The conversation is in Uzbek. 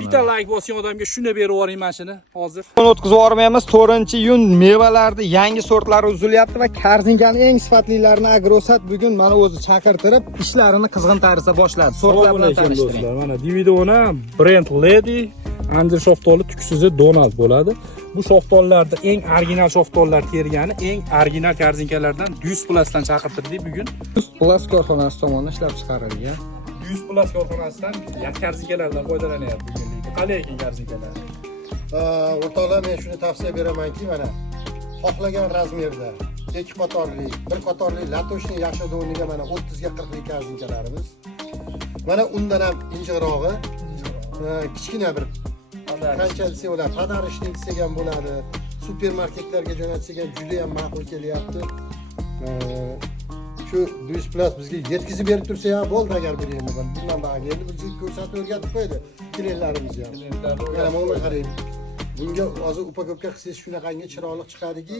Bitta like bosgan odamga shuni berib yuboring mana shuni hozir. O'tkazib yubormaymiz. 4-iyun mevalarni yangi sortlari uzilyapti va korzinkaning eng sifatlilarini Agrosat bugun mana o'zi chaqirtirib, ishlarini qizg'in tarzda boshladi. Sortlar bilan tanishtiring. Mana Dividona Brand Lady Andir shoftoli tuksizi Donald bo'ladi. Bu shoftollarda eng original shoftollar tergani, eng original korzinkalardan 100+ dan chaqirtirdik bugun. 100+ korxonasi tomonidan ishlab chiqarilgan. 100+ korxonasidan korzinkalardan foydalanyapti bugun. Qalay ekan korzinkalar? O'rtoqlar, men shuni tavsiya beramanki, mana xohlagan razmerda ikki qatorli, bir qatorli latoshni yashadoniga mana 30 ga 40 lik korzinkalarimiz. Mana undan ham injiqrog'i, kichkina bir qancha desa bo'ladi, padarishlik desa ham bo'ladi. Supermarketlarga jo'natsak ham juda ham ma'qul kelyapti. Shu 100+ bizga yetkazib berib tursa ham bo'ldi agar bir endi bundan bagi endi bizga ko'rsatib o'rgatib qo'ydi klientlarimiz ham. Mana mana qarang. Bunga hozir upakovka qilsangiz shunaqangi chiroyli chiqadiki,